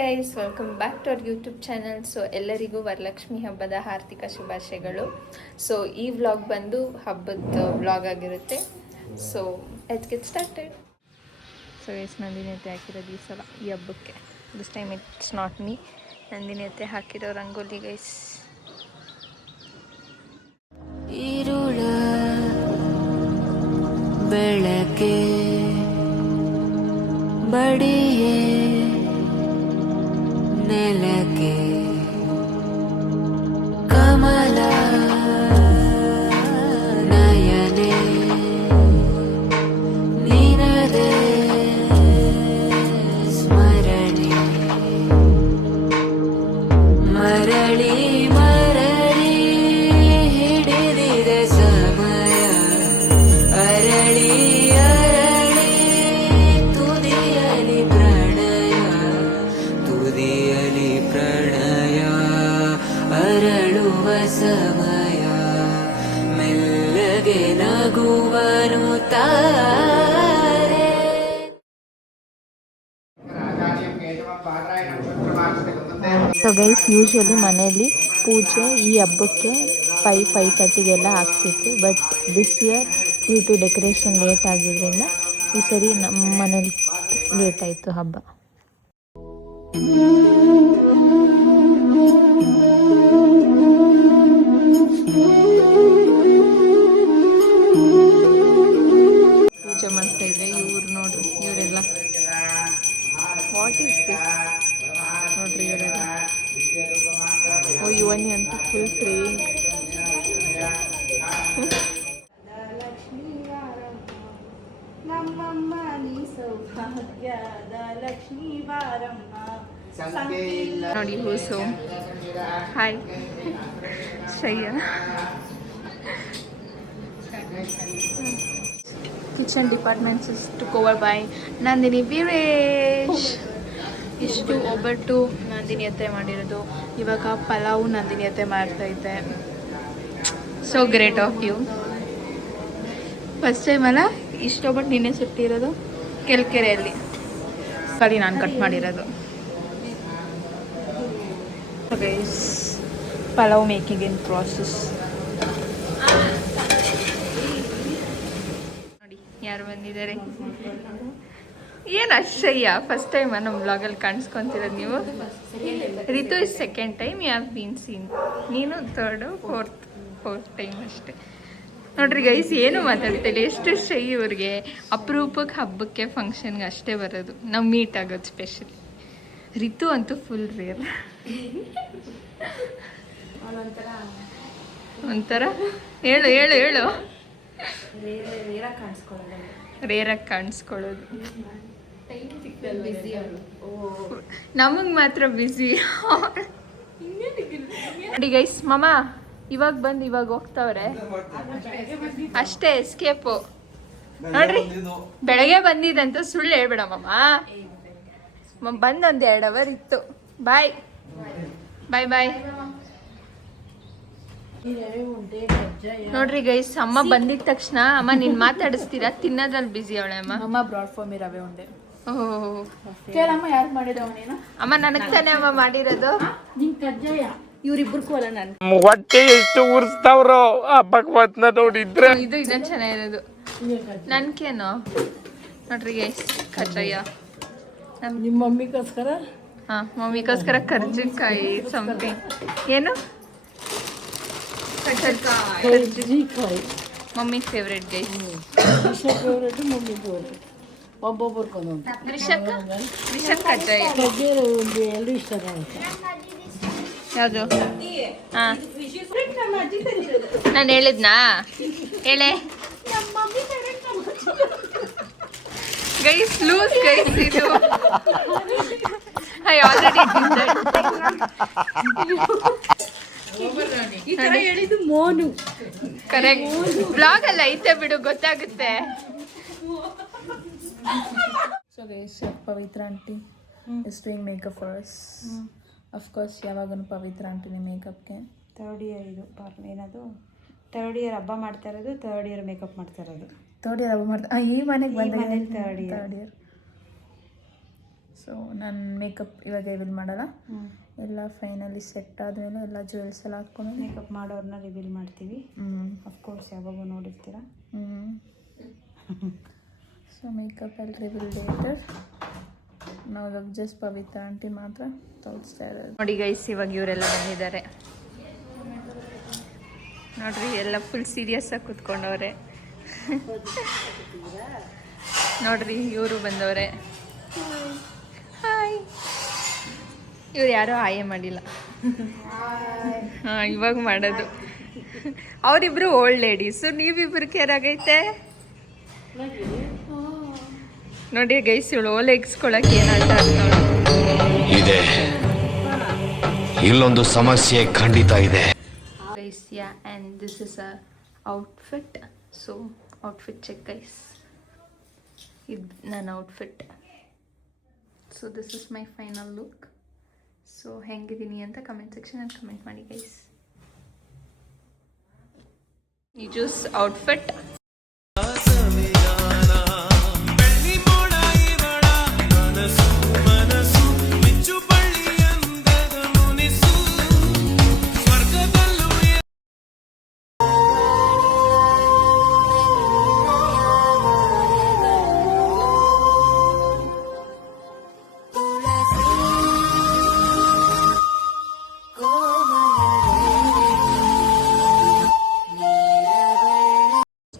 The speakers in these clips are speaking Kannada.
Guys, welcome back to our YouTube channel. So ಎಲ್ಲರಿಗೂ ವರಲಕ್ಷ್ಮಿ ಹಬ್ಬದ ಹಾರ್ದಿಕ ಶುಭಾಶಯಗಳು. ಸೊ ಈ ವ್ಲಾಗ್ ಬಂದು ಹಬ್ಬದ ವ್ಲಾಗ್ ಆಗಿರುತ್ತೆ. So let's get started. So guys, Nandini ಅತ್ತೆ ಹಾಕಿರೋದು ಈ ಸಲ ಈ ಹಬ್ಬಕ್ಕೆ. This time it's not me. Nandini ಅತ್ತೆ ಹಾಕಿರೋ ರಂಗೋಲಿ ಗೈಸ್. ഇരുള ಬೆಳಕೆ ಬಡಿಯೇ ನೆಲಕ್ಕೆ ಕಮಲ ನಯನೆ ನಿನದೆ ಸ್ಮರಣೆ ಮರಳಿ ಮರಳಿ ಹಿಡಿದಿದೆ ಸಮಯ ಅರಳಿ ಅರಳಿ ತುದಿಯಲಿ ಪ್ರಣಯ ತುದಿಯಲಿ ಪ್ರಣಯ ಅರಳುವ ಸಮಯ ಮೆಲ್ಲಗೆ ನಗುವನು ತಾರೆ. ಸೊ ಗೈಸ್, ಯೂಶ್ವಲಿ ಮನೆಯಲ್ಲಿ ಪೂಜೆ ಈ ಹಬ್ಬಕ್ಕೆ 5:30 ಆಗ್ತಿತ್ತು. But this year due to decoration late ಆಗಿದ್ದರಿಂದ ಈ ಸರಿ ನಮ್ಮ ಮನೇಲಿ ಲೇಟ್ ಆಯಿತು ಹಬ್ಬ. ಪೂಜೆ ಮಾಡ್ತಾ ಇದೆ ಇವ್ರು. ನೋಡ್ರಿ ಇವರೆಲ್ಲ ವಾಟ್ ಈಸ್ ದಿಸ್ ನೋಡ್ರಿ ಇವರೆಲ್ಲ. ಓ ಇವನಿ ಅಂತ ಫುಲ್ ಪ್ರೇಯಿಂಗ್. ನಮ್ಮಮ್ಮ ನೀ ಸೌಭಾಗ್ಯದ ಲಕ್ಷ್ಮೀ ಬಾರಮ್ಮ. ನೋಡಿ ಹೂಸು. Hi Shreya. Kitchen departments is took over by Nandini Veeresh. ಇಷ್ಟು ಒಬ್ಬಟ್ಟು ನಂದಿನಿ ಅತ್ತೆ ಮಾಡಿರೋದು. ಇವಾಗ ಪಲಾವು ನಂದಿನಿ ಅತ್ತೆ ಮಾಡ್ತೈತೆ. So great of you. First time ಅಲ್ಲ ಇಷ್ಟೊಬ್ಬಟ್ಟು ನಿನ್ನೆ ಸುಟ್ಟಿರೋದು ಕೆಲ್ಕೆರೆಯಲ್ಲಿ. ಸರಿ, ನಾನು ಕಟ್ ಮಾಡಿರೋದು. Pulao making in process. ನೋಡಿ ಯಾರು ಬಂದಿದ್ದಾರೆ. ಏನು ಅಶ್ರಯ್ಯ ಫಸ್ಟ್ ಟೈಮ್ ನಮ್ಮ ವ್ಲಾಗಲ್ಲಿ ಕಾಣಿಸ್ಕೊತಿರೋದು ನೀವು. Ritu is second time you have been seen. ನೀನು ಥರ್ಡು ಫೋರ್ತ್ ಟೈಮ್ ಅಷ್ಟೇ. ನೋಡ್ರಿ ಗೈಸ್, ಏನು ಮಾತಾಡ್ತಿಲ್ಲ. ಎಷ್ಟು ಶೈ ಇವ್ರಿಗೆ. ಅಪರೂಪಕ್ಕೆ ಹಬ್ಬಕ್ಕೆ ಫಂಕ್ಷನ್ಗೆ ಅಷ್ಟೇ ಬರೋದು ನಾವು ಮೀಟ್ ಆಗೋದು ಸ್ಪೆಷಲಿ. ರಿತು ಅಂತೂ ಫುಲ್ ರೇರ್. ಒಂಥರ ಹೇಳು ಹೇಳು ಹೇಳು. ರೇರಾಗಿ ಕಾಣಿಸ್ಕೊಳ್ಳೋದು. ನಮಗೆ ಮಾತ್ರ ಬ್ಯುಸಿ. ನೋಡಿ ಗೈಸ್, ಮಾಮ ಇವಾಗ ಬಂದು ಇವಾಗ ಹೋಗ್ತಾವ್ರೆ ಅಷ್ಟೇ. ಎಸ್ಕೇಪು ನೋಡ್ರಿ. ಬೆಳಗ್ಗೆ ಬಂದಿದ್ದಂತ ಸುಳ್ಳು ಹೇಳ್ಬೇಡ ಮಾಮ. ಬಂದೊಂದು 2 ಅವರ್ ಇತ್ತು. ಬಾಯ್ ಬಾಯ್ ಬಾಯ್. ನೋಡ್ರಿ ಗೈಸ್, ಅಮ್ಮ ಬಂದಿದ ತಕ್ಷಣ ಅಮ್ಮ ನೀನ್ ಮಾತಾಡಿಸ್ತೀರಾ, ತಿನ್ನೋದ್ರಲ್ಲಿ ಬಿಸಿ ಅವಳೆ ಅಮ್ಮ. ಅಮ್ಮ ಬ್ರಾಡ್ ಫಾರ್ ಮಿ ರವೆ ಉಂಡೆ. ಓಹ್, ಕೇಳಮ್ಮ ಯಾರು ಮಾಡಿದವ ನೀನು? ಅಮ್ಮ ನನಗೆ ತಾನೇ ಅಮ್ಮ ಮಾಡಿರೋದು. ನಿನ್ ಕಜ್ಜಾಯ ಇವ್ರಿಬ್ರಿಗೂ ಅಲ್ಲ. ನಾನು ಹೊಟ್ಟೆ ಎಷ್ಟು ಉರ್ಸ್ತಾವ್ರೋ ಆ ಭಗವತ್ನ ನೋಡಿದ್ರೆ. ಇದು ಇನ್ನೊಂದು ಚೆನ್ನಾಗಿರೋದು ನನ್ಕೇನು. ನೋಡ್ರಿ ಗೈಸ್, ಕಜ್ಜಾಯ ನಿಮ್ಮ ಮಮ್ಮಿಗೋಸ್ಕರ. ಹಾಂ, ಮಮ್ಮಿಗೋಸ್ಕರ ಕರ್ಜಿಕಾಯಿ ಸಮಥಿಂಗ್. ಏನು ಕಜ್ಜಿಕಾಯಿ mummy favourite guys. Favourite mummy favourite. ಒಬ್ಬೊಬ್ಬರ್ಕೊಂದೊಂದು. ರಿಷಕ್ ಕಜ್ಜಾಯ ಕಜ್ಜಾಯ ಒಂದು ಎಲ್ಲರೂ ಇಷ್ಟ ಆಗುತ್ತೆ. ಯಾವುದು? ಹಾಂ, ನಾನು ಹೇಳಿದ್ನಾ? ಹೇಳೆ ಗೈಸ್. ಲೂಸ್ ಗೈಸ್ ಇದು. ಐ ಆಲ್ರೆಡಿ ಈ ತರ ಹೇಳಿದ್ದು ಮೋನು. ಕರೆಕ್ಟ್. ಬ್ಲಾಗ್ ಅಲ್ಲ ಐತೆ ಬಿಡು, ಗೊತ್ತಾಗುತ್ತೆ. So guys, Pavitra aunty is doing makeup for us. Of course, ಯಾವಾಗಲೂ ಪವಿತ್ರ ಆಂಟಿನೇ ಮೇಕಪ್ಗೆ. 3rd ಇಯರ್ ಇದು ಏನದು 3rd ಇಯರ್ ಹಬ್ಬ ಮಾಡ್ತಾ ಇರೋದು. 3rd ಇಯರ್ ಮೇಕಪ್ ಮಾಡ್ತಾ ಇರೋದು. ಥರ್ಡ್ ಇಯರ್ ಹಬ್ಬ ಮಾಡ್ತಾ ಈ ಮನೆಗೆ ಬಂದ ಮನೇಲಿ ಥರ್ಡ್ ಇಯರ್. ಸೊ ನಾನು ಮೇಕಪ್ ಇವಾಗ ರಿವೀಲ್ ಮಾಡಲ್ಲ. ಎಲ್ಲ ಫೈನಲಿ ಸೆಟ್ ಆದಮೇಲೆ ಎಲ್ಲ ಜ್ಯುವೆಲ್ಸ್ ಎಲ್ಲ ಹಾಕ್ಕೊಂಡು ಮೇಕಪ್ ಮಾಡೋರನ್ನ ರಿವೀಲ್ ಮಾಡ್ತೀವಿ. ಅಫ್ಕೋರ್ಸ್ ಯಾವಾಗೂ ನೋಡಿರ್ತೀರ. ಸೊ ಮೇಕಪ್ ಅಲ್ಲಿ ರಿವೀಲ್ ಲೇಟರ್. ನಾವು ಇವಾಗ ಜಸ್ಟ್ ಪವಿತ್ರ ಆಂಟಿ ಮಾತ್ರ ತೋರಿಸ್ತಾ ಇರೋದು. ನೋಡಿ ಗೈಸ್, ಇವಾಗ ಇವರೆಲ್ಲ ಬಂದಿದ್ದಾರೆ ನೋಡ್ರಿ, ಎಲ್ಲ ಫುಲ್ ಸೀರಿಯಸ್ಸಾಗಿ ಕೂತ್ಕೊಂಡವ್ರೆ. ನೋಡ್ರಿ, ಇವರು ಬಂದವ್ರೆ. ಹಾಯ್. ಇವ್ರು ಯಾರೋ ಆಯೆ ಮಾಡಿಲ್ಲ. ಹಾಂ, ಇವಾಗ ಮಾಡೋದು. ಅವರಿಬ್ರು ಓಲ್ಡ್ ಲೇಡೀಸು, ನೀವಿಬ್ರು ಕೇರ್ ಆಗೈತೆ ನೋಡಿ ಗೈಸ್. ಇವಳು ಓಲೆ ಇಕ್ಸ್ಕೊಳಕ್ಕೆ ಏನಾಗ್ತಾ ಇದೆ, ಇಲ್ಲೊಂದು ಸಮಸ್ಯೆ ಖಂಡಿತ ಇದೆ. Guys, yeah and this is a outfit. So outfit check guys. ಇದು ನನ್ನ outfit. So this is my final look. So ಹೆಂಗಿದ್ದೀನಿ ಅಂತ ಕಮೆಂಟ್ ಸೆಕ್ಷನಲ್ಲಿ ಕಮೆಂಟ್ ಮಾಡಿ ಗೈಸ್. ನಿಜೂಸ್ ಔಟ್ಫಿಟ್.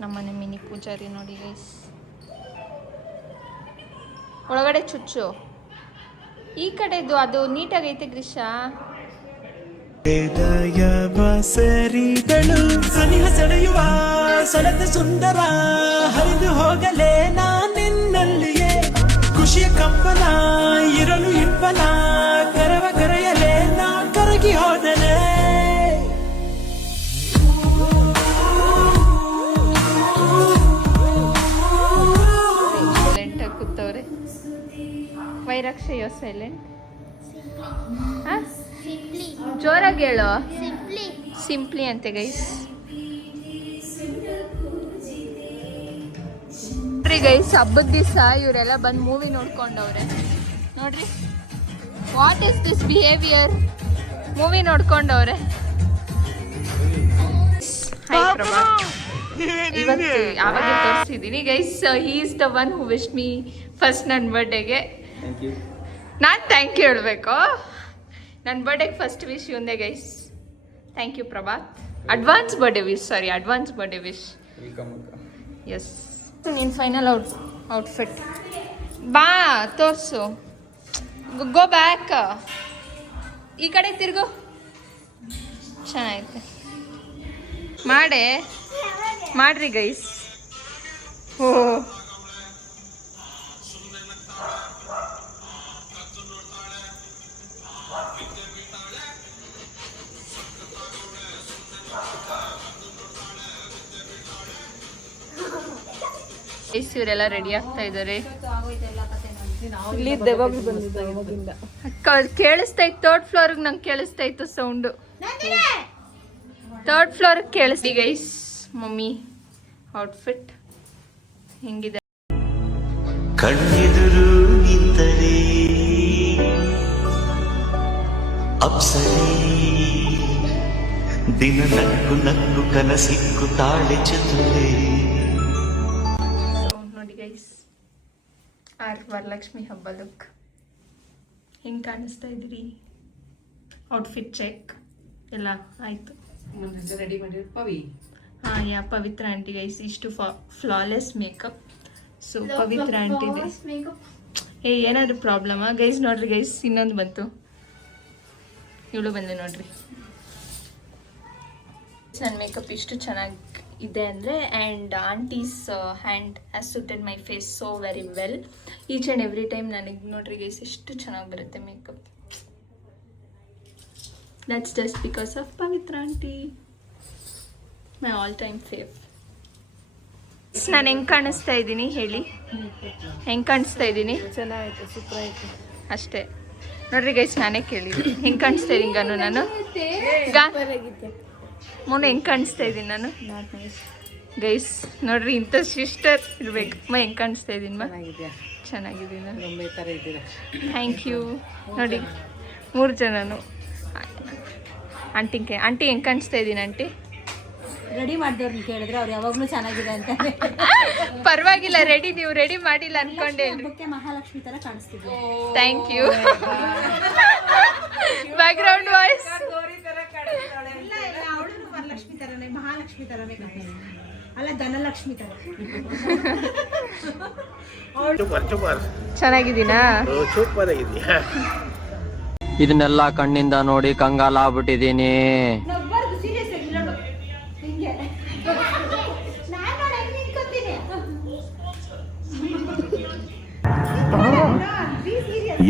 ನಮ್ಮನೆ ಮಿನಿ ಪೂಜಾರಿ ನೋಡಿ ಗೈಸ್. ಒಳಗಡೆ ಚುಚ್ಚು, ಈ ಕಡೆದು ಅದು ನೀಟಾಗೈತೆ ಗ್ರೀಷಾ. ಸರಿಗಳು ಸನಿಹ ಸೆಳೆಯುವ ಸೆಳೆದ ಸುಂದರ ಹರಿದು ಹೋಗಲೇ ನಾನಿನ್ನಲ್ಲಿಯೇ ಖುಷಿಯ ಕಂಪನ ಇರಲು ಇಂಪನ ಕರವ ಕರೆಯಲೇ ನಾ ಕರಗಿ ಹೋದಲೇ. ಸೈಲೆಂಟ್ ಆಗಿ ಕೂತವ್ರೆ. ವೈರಾಕ್ಷ ಯೋ ಸೈಲೆಂಟ್. ಜೋರಾಗಿ ಹೇಳೋ. ಸಿಂಪ್ಲಿ ಅಂತೆ ಗೈಸ್. ನೋಡ್ರಿ ಗೈಸ್, ಹಬ್ಬದ ದಿವಸ ಇವರೆಲ್ಲ ಬಂದು ಮೂವಿ ನೋಡ್ಕೊಂಡವ್ರೆ. ನೋಡ್ರಿ, what is this behaviour. Movie ನೋಡ್ಕೊಂಡವ್ರೆ. ಹಾಯ್ ಪ್ರಭಾ. ಇವತ್ತು ಯಾವಾಗ ತೋರಿಸಿದ್ದೀನಿ guys. He is the one who wish me first ನನ್ನ ಬರ್ಡೇಗೆ. ನಾನು ಥ್ಯಾಂಕ್ ಯು ಹೇಳಬೇಕು. ನನ್ನ ಬರ್ಡೇಗೆ ಫಸ್ಟ್ ವಿಶ್ ಇವಂದೇ guys. Thank you Prabhat. Advance birthday wish. Advance birthday wish. Yes. ನೀನು ಫೈನಲ್ ಔಟ್ಫಿಟ್ ಬಾ ತೋರಿಸು. Go back. ಈ ಕಡೆ ತಿರ್ಗು. ಚೆನ್ನಾಗೈತೆ. ಮಾಡ್ರಿ ಗೈಸ್. ಓ ಇವರೆಲ್ಲ ರೆಡಿ ಆಗ್ತಾ ಇದ್ದಾರೆ. ಕೇಳಿಸ್ತಾ ಇತ್ತು. ಥರ್ಡ್ ಫ್ಲೋರ್ಗೆ ನಂಗೆ ಕೇಳಿಸ್ತಾ ಇತ್ತು ಸೌಂಡು. ಥರ್ಡ್ ಫ್ಲೋರ್ಗೆ ಕೇಳಿಸ್ತಿ ಗೈಸ್. ಮಮ್ಮಿ ಔಟ್ಫಿಟ್ ಹೆಂಗಿದೆ. ಕಣ್ಣೆದುರು ನಿಂತರೆ ಅಪ್ಸರೆ ದಿನ ನಕ್ಕು ನಕ್ಕು ಕನಸಿಕ್ಕು ತಾಳೆ ಚತುರೆ. ನೋಡಿ ಗೈಸ್, ವರಲಕ್ಷ್ಮಿ ಹಬ್ಬ ಲುಕ್ ಹೆಂಗೆ ಕಾಣಿಸ್ತಾ ಇದ್ರಿ. ಔಟ್ಫಿಟ್ ಚೆಕ್ ಎಲ್ಲ ಆಯಿತು. ರೆಡಿ ಮಾಡಿರೋ ಪವಿ. ಹಾಂ, ಯಾ ಪವಿತ್ರ ಆಂಟಿ ಗೈಸ್. ಇಷ್ಟು ಫ್ಲಾಲೆಸ್ ಮೇಕಪ್. ಸೊ ಪವಿತ್ರ ಆಂಟಿದೆ. ಏನಾದರೂ ಪ್ರಾಬ್ಲಮಾ ಗೈಸ್? ನೋಡ್ರಿ ಗೈಸ್, ಇನ್ನೊಂದು ಬಂತು. ಇವಳು ಬಂದೆ ನೋಡ್ರಿ. ನನ್ನ ಮೇಕಪ್ ಇಷ್ಟು ಚೆನ್ನಾಗಿ ಇದೆ ಅಂದರೆ, and aunty's hand has suited my face so very well. Each and every time ನನಗೆ ನೋಡ್ರಿ ಗೈಸ್ ಎಷ್ಟು ಚೆನ್ನಾಗಿ ಬರುತ್ತೆ makeup. That's just because of Pavitra aunty, my all time fave. ನಾನು ಹೆಂಗೆ ಕಾಣಿಸ್ತಾ ಇದ್ದೀನಿ ಹೇಳಿ? ಹೆಂಗೆ ಕಾಣಿಸ್ತಾ ಇದ್ದೀನಿ? ಚೆನ್ನಾಗೈತೆ, ಸೂಪರ್ ಆಯಿತು ಅಷ್ಟೇ ನೋಡ್ರಿ ಗೈಸ್. ನಾನೇ ಕೇಳಿದ್ದೆ ಹೆಂಗೆ ಕಾಣಿಸ್ತಾ ಇದ್ದೀನಿ ನಾನು. ಮೊನ್ನೆ ಹೆಂಗೆ ಕಾಣಿಸ್ತಾ ಇದ್ದೀನಿ ನಾನು? Not nice. ಗೈಸ್ ನೋಡ್ರಿ ಇಂಥ ಸಿಸ್ಟರ್ ಇರ್ಬೇಕು. ಹೆಂಗೆ ಕಾಣಿಸ್ತಾ ಇದ್ದೀನಿ ಚೆನ್ನಾಗಿದ್ದೀನಿ. ಗೊಂಬೆ ಥರ ಇದ್ದೀರಾ. Thank you. ನೋಡಿ 3 ಜನನು. ಆಂಟಿ ಹೆಂಗೆ ಕಾಣಿಸ್ತಾ ಇದ್ದೀನಿ ಆಂಟಿ? ರೆಡಿ ಮಾಡಿದವ್ರನ್ನ ಕೇಳಿದ್ರೆ ಅವ್ರು ಯಾವಾಗಲೂ ಚೆನ್ನಾಗಿದೆ ಅಂತ. ಪರವಾಗಿಲ್ಲ, ನೀವು ರೆಡಿ ಮಾಡಿಲ್ಲ ಅನ್ಕೊಂಡೆ. ಹಬ್ಬಕ್ಕೆ ಮಹಾಲಕ್ಷ್ಮಿ ಥರ ಕಾಣಿಸ್ತಿದ್ವಿ. Thank you. Background voice. ಅವಳು ವರಲಕ್ಷ್ಮಿ ಥರನೇ, ಮಹಾಲಕ್ಷ್ಮಿ ಥರನೇ ಕಾಣಿಸ್ತಿದ್ವಿ. ಅಲ್ಲ, ಧನಲಕ್ಷ್ಮಿ ಥರ. ಚೆನ್ನಾಗಿದ್ದೀನಾ? ಇದನ್ನೆಲ್ಲ ಕಣ್ಣಿಂದ ನೋಡಿ ಕಂಗಾಲಾಗ್ಬಿಟ್ಟಿದೀನಿ.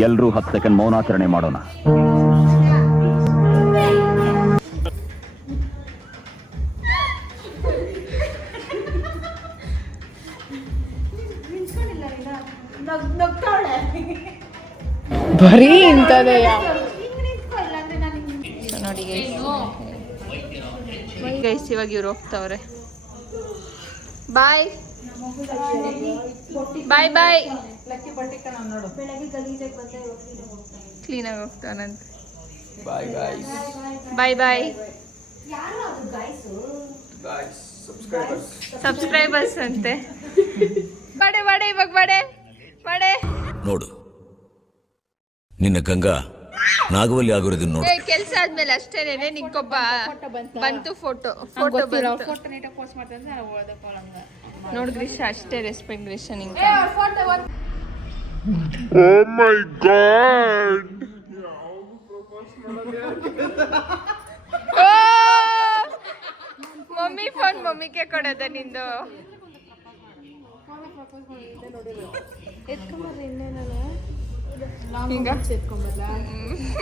ಎಲ್ರೂ 10 ಸೆಕೆಂಡ್ ಮೌನಾಚರಣೆ ಮಾಡೋಣ. ಬರೀ ಇಂಥದೆಯ. ನೋಡಿ ಗೈಸ್ ಇವಾಗ ಇವ್ರು ಹೋಗ್ತಾವ್ರೆ. ಬಾಯ್ ಬಾಯ್ ಬಾಯ್. ಕ್ಲೀನಾಗಿ ಹೋಗ್ತಾನಂತೆ. ಬಾಯ್ ಬಾಯ್. ಸಬ್ಸ್ಕ್ರೈಬರ್ಸ್ ಅಂತೆ. ಬಾಡೆ ಇವಾಗ ಬಾಡೆ. ನೋಡು ನಿನ್ನ ಗಂಗಾ ನಾಗವಲ್ಲಿ ಆಗಿರೋದನ್ನ ನೋಡು. ಕೆಲಸ ಆದ್ಮೇಲೆ ಅಷ್ಟೇನೆ ನಿಂಗೊಬ್ಬ ಬಂತು ಫೋಟೋ ನೋಡ್ ಗ್ರೀಶ. ಅಷ್ಟೇ ರೆಸ್ಪೆಕ್ಟ್ ಗ್ರೀಶ ನಿಂಗೆ. Oh my God! Mummy phone ಮಮ್ಮಿಗೆ ಕೊಡೋದ ನಿಂದು?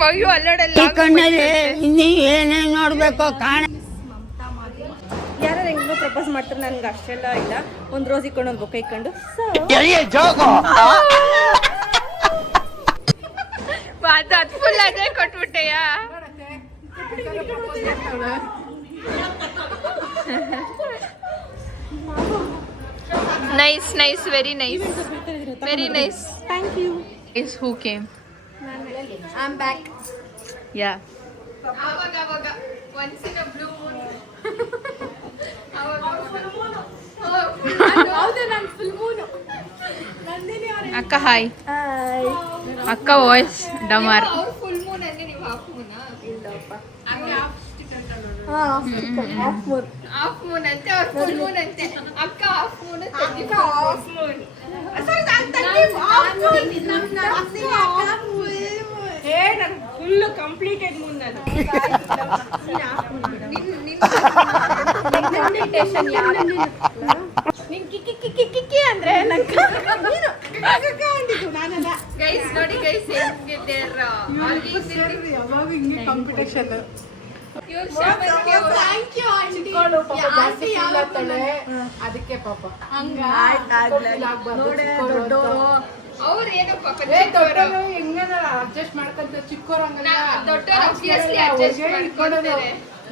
ಅಯ್ಯೋ ಅಲ್ಲೋಡಲ್ಲ. ನೋಡ್ಬೇಕು ಕಾಣ. ಯಾರು ಹೆಂಗೋ ಪ್ರಪೋಸ್ ಮಾಡ್ತಾರೆ, ನನ್ಗೆ ಅಷ್ಟೆಲ್ಲ ಇಲ್ಲ. ಒಂದು ರೋಸ್ ಇಕ್ಕೊಂಡು ಒಂದು ಬೊಕ್ಕ ಇಕ್ಕೊಂಡು ಅದು ಫುಲ್ ಅದೇ ಕೊಟ್ಬಿಟ್ಟೆಯಾ? Nice very nice. Thank you. Is who came? I'm back. Yeah. ಆವಾಗ once in a blue moon. ಅಕ್ಕ ಹಾಯ್. ಅಕ್ಕ ವಾಯ್ಸ್ ಡಮರ್. ಫುಲ್ ಮೂನ್ ಅಂದ್ರೆ ನೀವು ಹಾಫ್ ಮೂನ್? ಇಲ್ಲಪ್ಪ, ಹಾಫ್ ಮೂನ್ ಅಂತೆ, ಅವ್ರು ಫುಲ್ ಮೂನ್ ಅಂತೆ. ಅಕ್ಕ half Moon, half Moon. Full completed Moon. ನಾನು ಕಿಕ್ಕಿ ಅಂದ್ರೆ ಗೈಸ್ ನೋಡಿ ಗೈಸ್ ಯಾವಾಗ ಹಿಂಗೆ ಕಾಂಪಿಟೇಷನ್. ಅದಕ್ಕೆ ಪಾಪ ಅವ್ರು ಏನೋ ಪಾಪ ಹೆಂಗನ ಅಡ್ಜಸ್ಟ್ ಮಾಡ್ಕೊಂತ. ಚಿಕ್ಕೋರು ಹಂಗಲ್ಲ,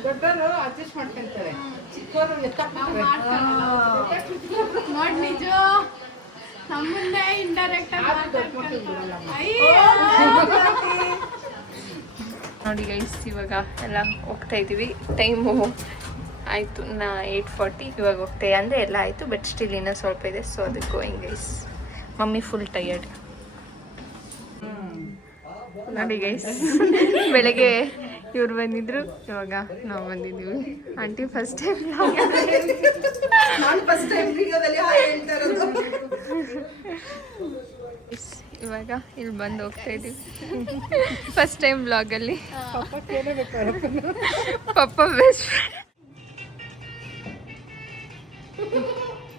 ದೊಡ್ಡವರು ಅಡ್ಜಸ್ಟ್ ಮಾಡ್ಕೊಂತಾರೆ. ಚಿಕ್ಕೋರು ನೋಡಿ ನಿಜ ನಮ್ಮನ್ನೇ ಇಂಡೈರೆಕ್ಟ್ ನೋಡಿ ಗೈಸ್ ಇವಾಗ ಎಲ್ಲ ಹೋಗ್ತಾ ಇದ್ದೀವಿ. ಟೈಮು ಆಯಿತು 8:40. ಇವಾಗ ಹೋಗ್ತಾ ಅಂದರೆ ಎಲ್ಲ ಆಯಿತು, ಬಟ್ ಸ್ಟಿಲ್ ಇನ್ನೂ ಸ್ವಲ್ಪ ಇದೆ. ಸೊ ಅದಕ್ಕೆ going guys. Mummy full tired. ನೋಡಿ ಗೈಸ್ ಬೆಳಗ್ಗೆ ಇವ್ರು ಬಂದಿದ್ರು, ಇವಾಗ ನಾವು ಬಂದಿದ್ದೀವಿ. ಆಂಟಿ ಫಸ್ಟ್ ಟೈಮ್ ಇವಾಗ ಇಲ್ಲಿ ಬಂದು ಹೋಗ್ತಾ ಇದ್ದೀವಿ. ಫಸ್ಟ್ ಟೈಮ್ ವ್ಲಾಗಲ್ಲಿ ಪಪ್ಪ ಬೆಸ್ಟ್.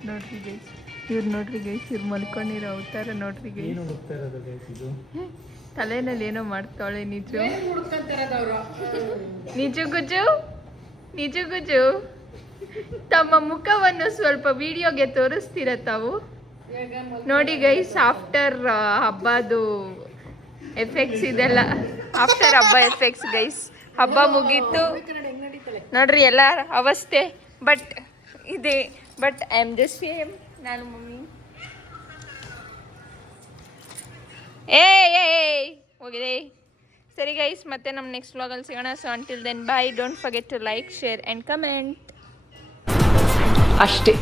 ನೋಡ್ರಿ ಗೈಸ್ ನೋಡ್ರಿ ಗೈಸ್ ಇವ್ರು ಮಲ್ಕೊಂಡಿರೋ ಅವತಾರ ನೋಡ್ರಿ ಗೈಸ್. ತಲೆನಲ್ಲಿ ಏನೋ ಮಾಡ್ತಾಳೆ. ನಿಜ ಗುಜು ತಮ್ಮ ಮುಖವನ್ನು ಸ್ವಲ್ಪ ವಿಡಿಯೋಗೆ ತೋರಿಸ್ತೀರ ತಾವು? ನೋಡಿ ಗೈಸ್, ಆಫ್ಟರ್ ಹಬ್ಬದು ಎಫೆಕ್ಟ್ಸ್ ಇದೆಲ್ಲ. ಆಫ್ಟರ್ ಹಬ್ಬ ಎಫೆಕ್ಟ್ಸ್ ಗೈಸ್. ಹಬ್ಬ ಮುಗೀತು ನೋಡ್ರಿ ಎಲ್ಲ ಅವಸ್ಥೆ. ಬಟ್ ಇದೆ but I am the same. ನಾನು ಮಮ್ಮಿ ಏ ಹೋಗಿದೆ. ಸರಿ ಗೈಸ್, ಮತ್ತೆ ನಮ್ಮ ನೆಕ್ಸ್ಟ್ ವ್ಲಾಗಲ್ಲಿ ಸಿಗೋಣ. So until then bye. Don't forget to like, share and comment. ಅಷ್ಟೇ.